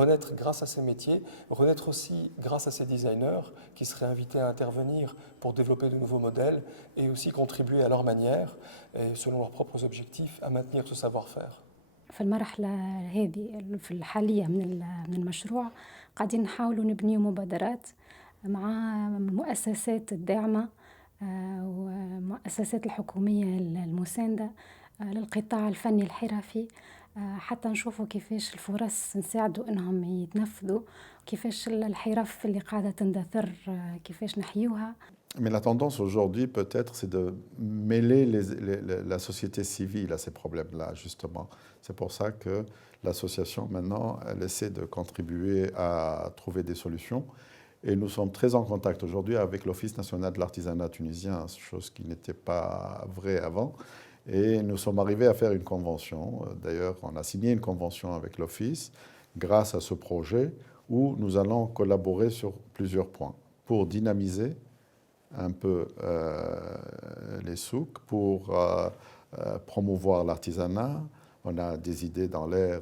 renaître grâce à ces métiers, renaître aussi grâce à ces designers qui seraient invités à intervenir pour développer de nouveaux modèles et aussi contribuer à leur manière et selon leurs propres objectifs à maintenir ce savoir-faire. في المرحلة هذه في الحالية من المشروع قاعدين نحاولوا نبنيو مبادرات مع المؤسسات الداعمة والمؤسسات الحكومية المساندة للقطاع الفني الحرفي حتى نشوفوا كيفاش الفرص نساعدوا انهم يتنفذوا كيفاش الحرف اللي قاعدة تندثر كيفاش نحيوها. Mais la tendance aujourd'hui, peut-être, c'est de mêler la société civile à ces problèmes-là, justement. C'est pour ça que l'association, maintenant, elle essaie de contribuer à trouver des solutions. Et nous sommes très en contact aujourd'hui avec l'Office national de l'artisanat tunisien, chose qui n'était pas vraie avant. Et nous sommes arrivés à faire une convention. D'ailleurs, on a signé une convention avec l'Office grâce à ce projet où nous allons collaborer sur plusieurs points pour dynamiser un peu les souks, pour promouvoir l'artisanat. On a des idées dans l'air,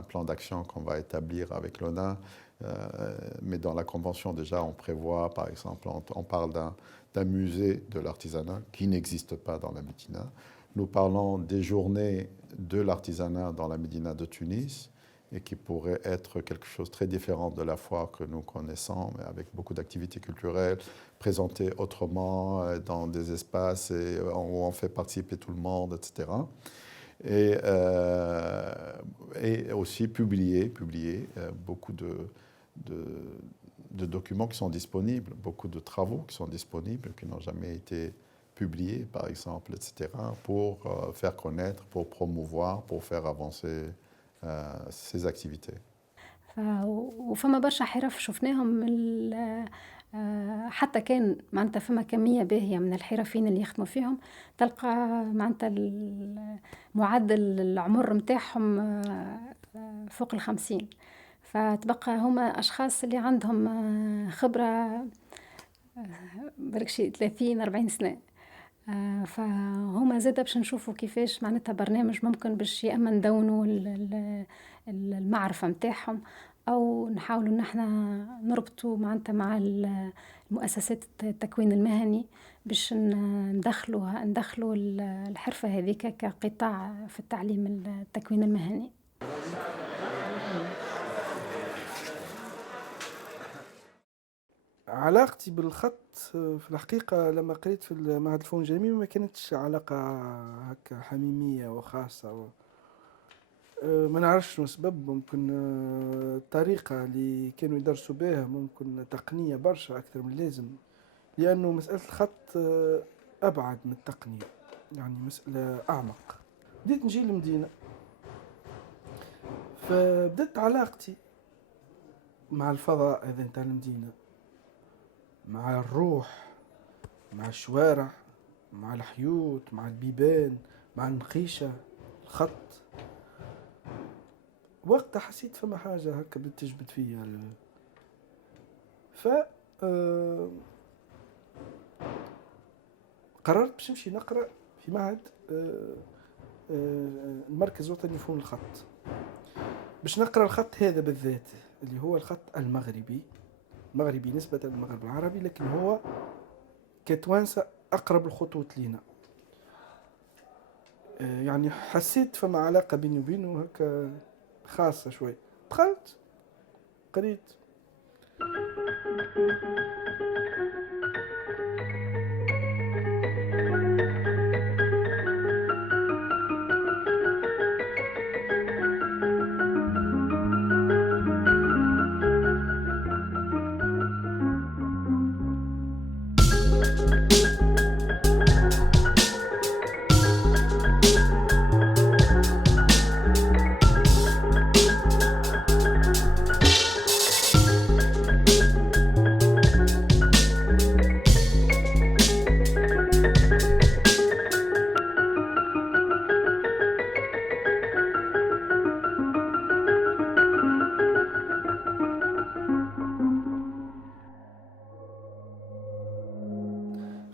un plan d'action qu'on va établir avec l'ONA Mais dans la Convention, déjà, on prévoit, par exemple, on parle d'un musée de l'artisanat qui n'existe pas dans la Médina. Nous parlons des journées de l'artisanat dans la Médina de Tunis et qui pourrait être quelque chose de très différent de la foire que nous connaissons, mais avec beaucoup d'activités culturelles, présentées autrement dans des espaces où on fait participer tout le monde, etc. Et aussi publier beaucoup de documents qui sont disponibles, beaucoup de travaux qui sont disponibles, qui n'ont jamais été publiés, par exemple, etc., pour faire connaître, pour promouvoir, pour faire avancer ces activités. وفما برشا حرف شفناهم حتى كان معناتها فما كمية باهية من الحرفيين اللي يخدموا فيهم، تلقى معناتها معدل العمر متاعهم فوق 50، فتبقى هما أشخاص اللي عندهم خبرة بركشي 30-40 سنة. فهما زادا باش نشوفوا كيفاش معناتها برنامج ممكن باش يا اما ندونوا المعرفة متاعهم او نحاولوا ان احنا نربطوا معناتها مع المؤسسات التكوين المهني باش ندخلوا الحرفة هذيك كقطاع في التعليم التكوين المهني. علاقتي بالخط في الحقيقة لما قريت في معهد الفنون الجميلة ما كانتش علاقة هكا حميمية وخاصة، ما نعرفش شنو سبب. ممكن الطريقة اللي كانوا يدرسوا بها ممكن تقنية برشا أكثر من اللازم، لأنه مسألة الخط أبعد من التقنية، يعني مسألة أعمق. بديت نجي للمدينة فبدأت علاقتي مع الفضاء هذا نتاع المدينة، مع الروح، مع الشوارع، مع الحيوط، مع البيبان، مع النقيشة، الخط. وقتها حسيت فما حاجة هكا بتجبد فيا. قررت باش نمشي نقرأ في معهد المركز الوطني لفنون الخط، باش نقرأ الخط هذا بالذات اللي هو الخط المغربي نسبة للمغرب العربي، لكن هو كتوانسة أقرب الخطوط لينا. يعني حسيت فما علاقة بيني وبينه هكا خاصة شوي. دخلت قريت.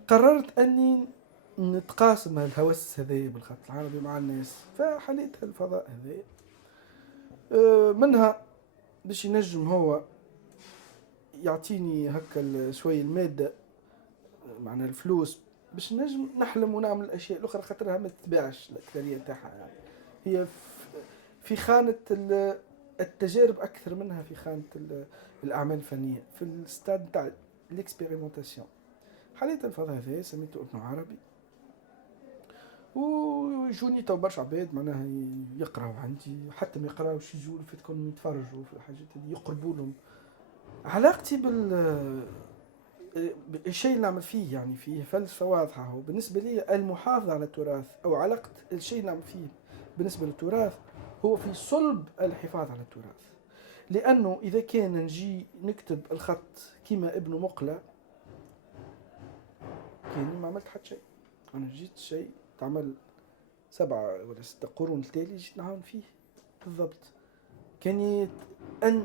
قررت أني نتقاسم الهوس هذايا بالخط العربي مع الناس، فحليت الفضاء هذايا منها باش ينجم هو يعطيني هكا شوية المادة، معناها الفلوس، باش نجم نحلم ونعمل الأشياء الأخرى، خاطرها ما تتباعش الأكثرية نتاعها. يعني هي في خانة التجارب أكثر منها في خانة الأعمال الفنية، في الستاد نتاع الإكسبيريمونتاسيون. حليت الفضاء هذا سميته ابن عربي، ويجوني تو برشا عباد معناها يقراو عندي، حتى ما يقراوش يجوا فاتكم يتفرجوا في الحاجات هذه يقربوا لهم. علاقتي بالشيء اللي نعمل فيه يعني فيه فلسفة واضحة. هو بالنسبة لي المحافظة على التراث أو علاقة الشيء اللي نعمل فيه بالنسبة للتراث هو في صلب الحفاظ على التراث، لأنه إذا كان نجي نكتب الخط كما ابن مقلة كاني ما عملت حتى شيء. أنا جيت شيء تعمل 7 ولا 6 قرون التالي جيت نعاون فيه بالضبط. كاني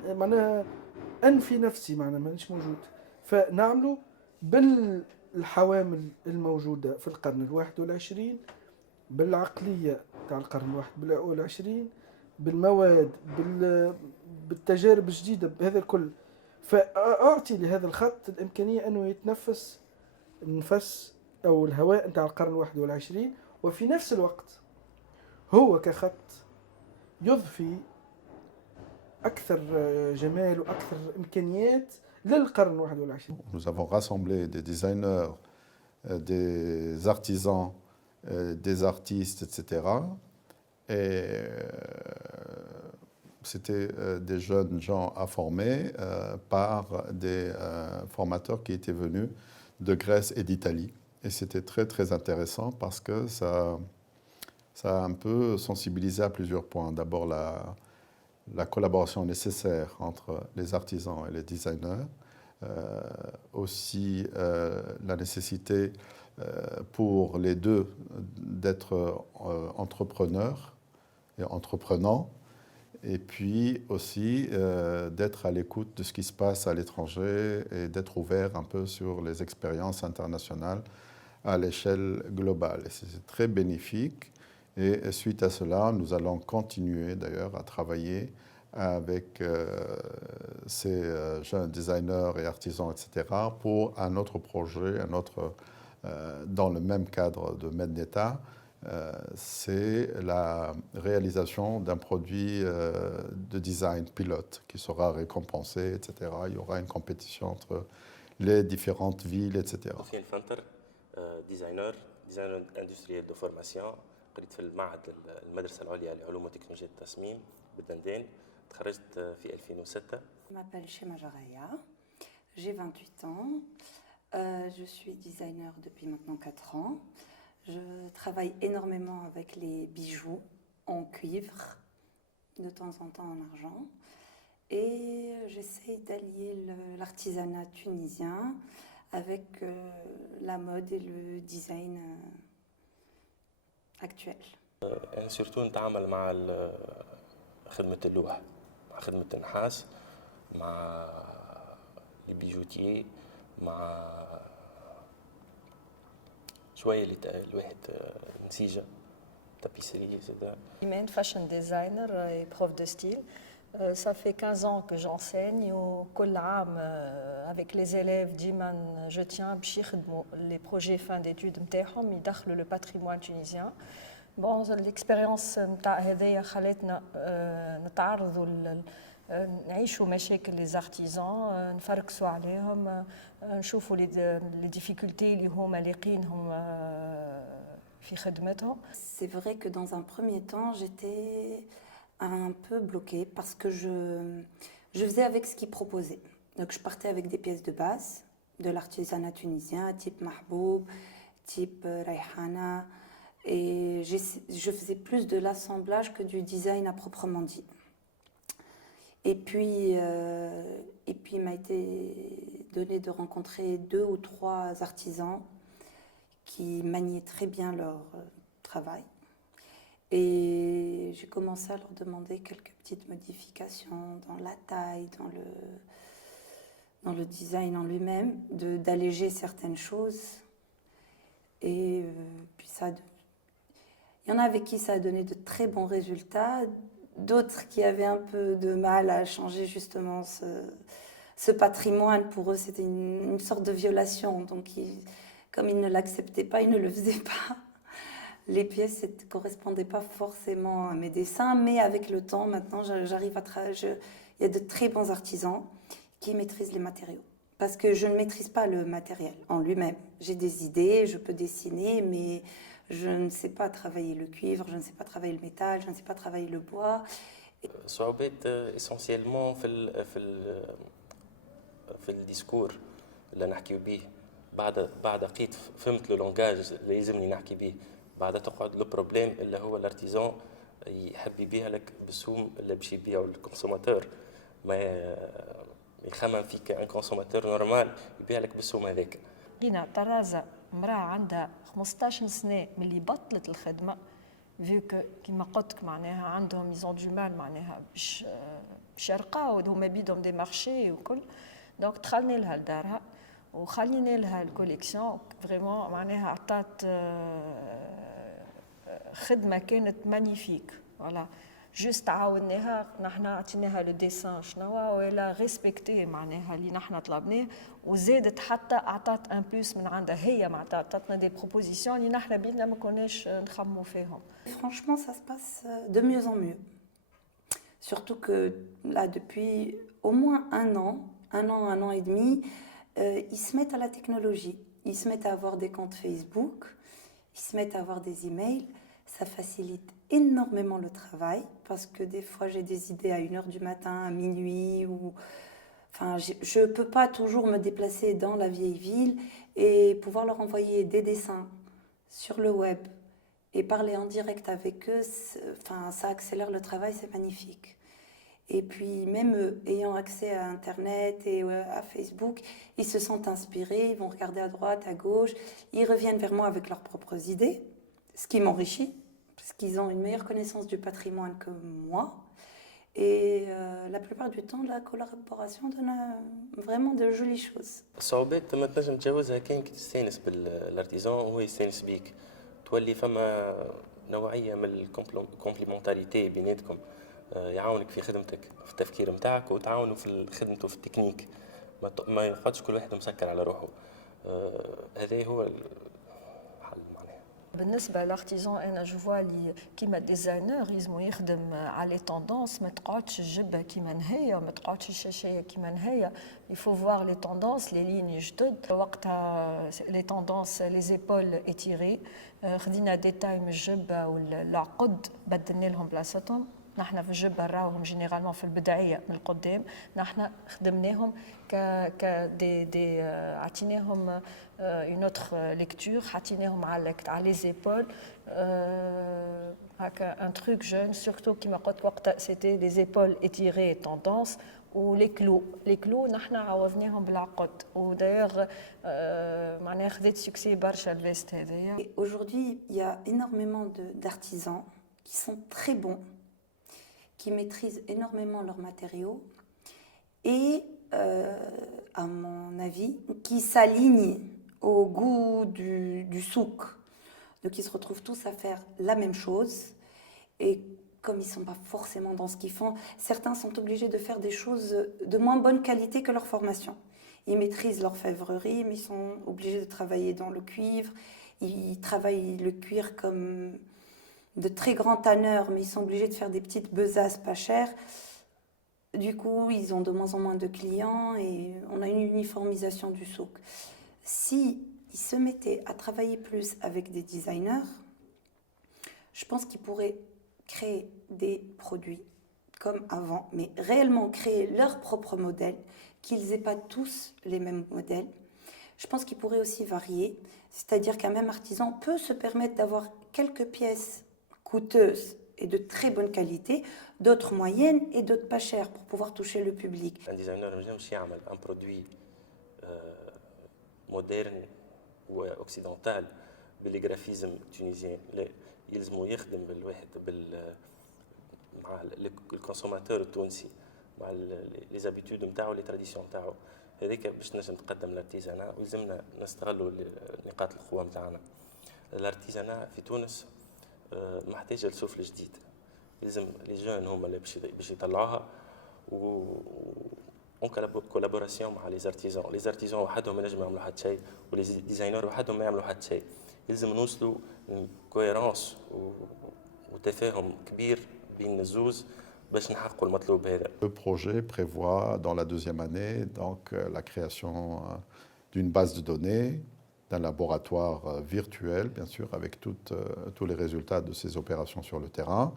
معناها أنفي نفسي معناها مانيش موجود، فنعمله بالحوامل الموجودة في القرن 21، بالعقلية تاع القرن 21، بالمواد، بالتجارب الجديدة بهذا الكل، فأعطي لهذا الخط الإمكانية أنه يتنفس النفس أو الهواء نتاع القرن 21، وفي نفس الوقت هو كخط يضفي أكثر جمال وأكثر إمكانيات للقرن 21. Nous avons rassemblé des designers, des artisans, des artistes, etc. Et c'était des jeunes gens à former par des formateurs qui étaient venus de Grèce et d'Italie. Et c'était très très intéressant parce que ça a un peu sensibilisé à plusieurs points. D'abord la collaboration nécessaire entre les artisans et les designers. Aussi la nécessité pour les deux d'être entrepreneurs et entreprenants, et puis aussi d'être à l'écoute de ce qui se passe à l'étranger et d'être ouvert un peu sur les expériences internationales à l'échelle globale. Et c'est très bénéfique, et suite à cela, nous allons continuer d'ailleurs à travailler avec ces jeunes designers et artisans, etc., pour un autre projet, dans le même cadre de Medneta. C'est la réalisation d'un produit de design pilote qui sera récompensé, etc. Il y aura une compétition entre les différentes villes, etc. ديزاينر اندستريال دو فورماسيون، قريت في المعهد المدرسة العليا لعلوم وتكنولوجيا التصميم بالدندان، تخرجت في 2006. Je m'appelle Shema Jaraya, j'ai 28 ans, je suis designer depuis maintenant 4 ans. Je travaille énormément avec les bijoux en cuivre, de temps en temps en argent, et j'essaie d'allier l'artisanat tunisien avec la mode et le design actuel. أنا سورتو نتعامل مع خدمة اللوح، مع خدمة النحاس، مع البيجوتيي، مع شوية اللي الواحد نسيجة تابيسري زادا. Imen, fashion designer et prof de style. Ça fait 15 ans que j'enseigne وكل عام avec les élèves ديما je tiens باش يخدموا les projets fin d'études نتاعهم يدخلوا le patrimoine tunisien. Bon, l'expérience نتاع هذيا خلتنا نتعرضوا نعيشوا مشاكل les artisans، نفركسوا عليهم، نشوفوا les difficultés اللي هما لاقينهم في خدمتهم. C'est vrai que dans un premier temps, j'étais un peu bloquée parce que je faisais avec ce qu'ils proposaient. Donc je partais avec des pièces de base de l'artisanat tunisien, type Mahboub, type Raihana, et je faisais plus de l'assemblage que du design à proprement dit. Et puis il m'a été donné de rencontrer 2 ou 3 artisans qui maniaient très bien leur travail. Et j'ai commencé à leur demander quelques petites modifications dans la taille, dans le design en lui-même, d'alléger certaines choses. Et puis il y en a avec qui ça a donné de très bons résultats, d'autres qui avaient un peu de mal à changer justement ce patrimoine. Pour eux, c'était une sorte de violation. Donc, comme ils ne l'acceptaient pas, ils ne le faisaient pas. Les pièces ne correspondaient pas forcément à mes dessins, mais avec le temps, maintenant, j'arrive à travailler. Il y a de très bons artisans qui maîtrisent les matériaux. Parce que je ne maîtrise pas le matériel en lui-même. J'ai des idées, je peux dessiner, mais je ne sais pas travailler le cuivre, je ne sais pas travailler le métal, je ne sais pas travailler le bois. صعوبات essentiellement في الديسكور اللي نحكيو به. بعد لقيت فهمت لو لونجاج اللي يلزمني نحكي به، بعد تقعد لو بروبليم اللي هو الارتيزان يحب يبيع لك بالسوم اللي باش يبيعوا للكونسوماتور، ما يخمم فيك ان كونسوماتور نورمال يبيع لك بالسوم هذاك. لقينا طرازة امرأة عندها 15 سنة من اللي بطلت الخدمة، فيو كيما قلت لك معناها عندهم ميزون دو مال معناها باش يرقاو هما بيدهم دي مارشي وكل. دونك دخلنا لها لدارها وخلينا لها الكوليكسيون، فريمون معناها عطات خدمة كانت مانيفيك. فوالا جوست عاوناها نحن عطيناها لو ديسان شنو ولا ريسبكتي معناها اللي نحن طلبناه وزادت حتى اعطت ان بلوس من عندها هي معناتها عطاتنا دي بروبوزيسيون اللي نحن بيدنا ما كناش نخمموا فيهم. Franchement, ça se passe de mieux en mieux. Surtout que là, depuis au moins un an et demi, ils se mettent à la technologie. Ils se mettent à avoir des comptes Facebook, ils se mettent à avoir des emails. Ça facilite énormément le travail parce que des fois j'ai des idées à 1h du matin, à minuit ou... Enfin, je ne peux pas toujours me déplacer dans la vieille ville et pouvoir leur envoyer des dessins sur le web et parler en direct avec eux, enfin, ça accélère le travail, c'est magnifique. Et puis même ayant accès à Internet et à Facebook, ils se sentent inspirés, ils vont regarder à droite, à gauche, ils reviennent vers moi avec leurs propres idées, ce qui m'enrichit, parce qu'ils ont une meilleure connaissance du patrimoine que moi. Et la plupart du temps, la collaboration donne vraiment de jolies choses. الصعوبات ما تنجم تجاوزها كان كي تستانس بالارتيزان وهو يستانس بيك تولي فما نوعيه من الكومبليمونتاريتي بيناتكم يعاونك في خدمتك في التفكير نتاعك وتعاونوا في خدمته في التكنيك ما يقعدش كل واحد مسكر على روحه هذا هو الحل معناها. بالنسبه للارتيزان انا جو فوا لي كيما ديزاينر لازم يخدم على لي توندونس ما تقعدش الجبه كيما نهايه ما تقعدش الشاشيه كيما نهايه يفو فوار لي توندونس لي ليني جدد وقتها لي توندونس لي زيبول اتيري خدينا ديتاي من الجبه والعقد بدلنا لهم بلاصتهم. نحن في الجبه نراوهم جينيرالمون في البدعيه من القدام نحن خدمناهم ك دي عطيناهم اون اوتر ليكتور حطيناهم على لي زيبول هكا ان تروك جون سورتو كيما قلت وقتها سيتي لي زيبول اتيري توندونس ولي كلو نحن عوضناهم بالعقد ودايوغ معناها خذت سوكسي برشا الفيست هذايا. Aujourd'hui, il y a énormément d'artisans qui sont très bons, qui maîtrisent énormément leurs matériaux et, à mon avis, qui s'alignent au goût du souk. Donc ils se retrouvent tous à faire la même chose et comme ils ne sont pas forcément dans ce qu'ils font, certains sont obligés de faire des choses de moins bonne qualité que leur formation. Ils maîtrisent l'orfèvrerie, mais ils sont obligés de travailler dans le cuivre. Ils travaillent le cuir comme de très grands tanneurs, mais ils sont obligés de faire des petites besaces pas chères. Du coup, ils ont de moins en moins de clients et on a une uniformisation du souk. Si ils se mettaient à travailler plus avec des designers, je pense qu'ils pourraient créer des produits comme avant, mais réellement créer leur propre modèle, qu'ils n'aient pas tous les mêmes modèles. Je pense qu'ils pourraient aussi varier, c'est-à-dire qu'un même artisan peut se permettre d'avoir quelques pièces coûteuses et de très bonne qualité, d'autres moyennes et d'autres pas chères pour pouvoir toucher le public. Un designer ما ينجمش يعمل un produit moderne ou occidental بالجرافيزم تونيزيان لا يلزمو يخدم بالواحد مع الكونسوماتور التونسي مع لي زابيتود نتاعو لي تراديسيون نتاعو هذيك باش نجم تقدم الارتيزانا ولازمنا نستغلوا نقاط القوه نتاعنا. الارتيزانا في تونس محتاجه لسفل جديد لازم لي جون هما اللي باش يطلعوها و اون كولابوراسيون مع لي زارتيزون وحدهم ما نجموا يعملوا حتى شيء ولي ديزاينر وحدهم ما يعملوا حتى شيء. لازم نوصلوا كويرونس وتفاهم كبير بين الزوز باش نحققوا المطلوب هذا. Le projet prévoit dans la deuxième année donc la création d'une base de données, d'un laboratoire virtuel bien sûr avec tous les résultats de ces opérations sur le terrain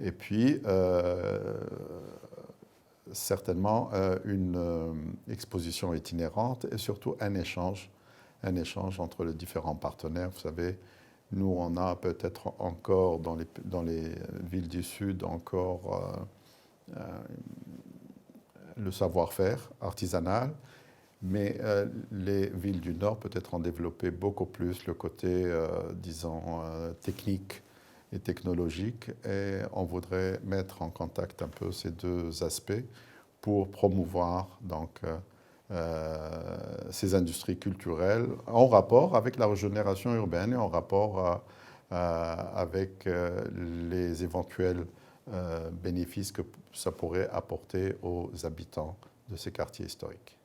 et puis certainement une exposition itinérante et surtout un échange entre les différents partenaires. Vous savez, nous on a peut-être encore dans les villes du Sud encore le savoir-faire artisanal, mais les villes du Nord peut-être ont développé beaucoup plus le côté, disons, technique et technologique, et on voudrait mettre en contact un peu ces deux aspects pour promouvoir donc ces industries culturelles en rapport avec la régénération urbaine et en rapport avec les éventuels bénéfices que ça pourrait apporter aux habitants de ces quartiers historiques.